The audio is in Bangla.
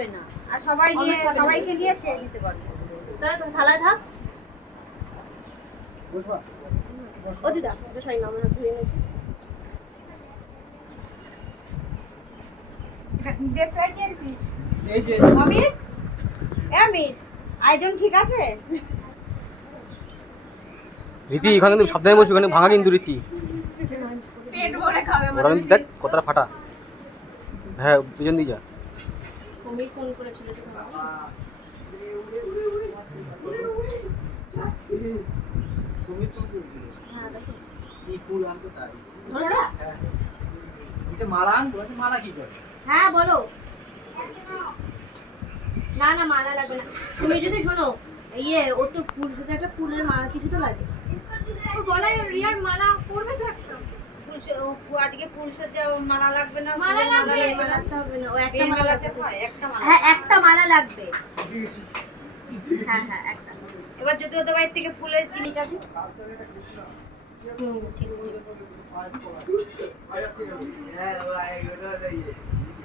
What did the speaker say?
হবে না, আর সবাইকে নিয়ে খেয়ে নিতে পারবে। তাহলে তুমি থালায় থাক। ও দিদা, ওটা সরি না, আমরা ধুয়ে নিয়েছি। অমিত, অমিত, আয়োজন ঠিক আছে? রীতি এখানে কিন্তু সাবধানে বসে, ওখানে ভাঙা কিন্তু রীতি। পেট ভরে খাবে ওরা কিন্তু দেখ কতটা ফাটা। হ্যাঁ পিছন দিয়ে যা। অমিত ফোন করেছিল তো বাবা। হ্যাঁ দেখো এই ফুল আনতো তাই। ধরেছে? বলছে মালা আনবো, বলছে মালা কি করে? হ্যাঁ বলো। না না মালা লাগবে না, তুমি যদি শোনো ও তো ফুল সাথে একটা ফুলের মালা কিছু তো লাগে। ওর গলায় রিয়ার মালা পরবে তো একটা। আজকে ফুল সজ্জা মালা লাগবে না, মালা লাগবে। মালা লাগতে হবে না, ও একটা মালা হয়, একটা মালা। হ্যাঁ একটা মালা লাগবে। হ্যাঁ হ্যাঁ একটা। এবার যদি ওদের বাড়ি থেকে ফুলের জিনিস আছে। হ্যাঁ, ওই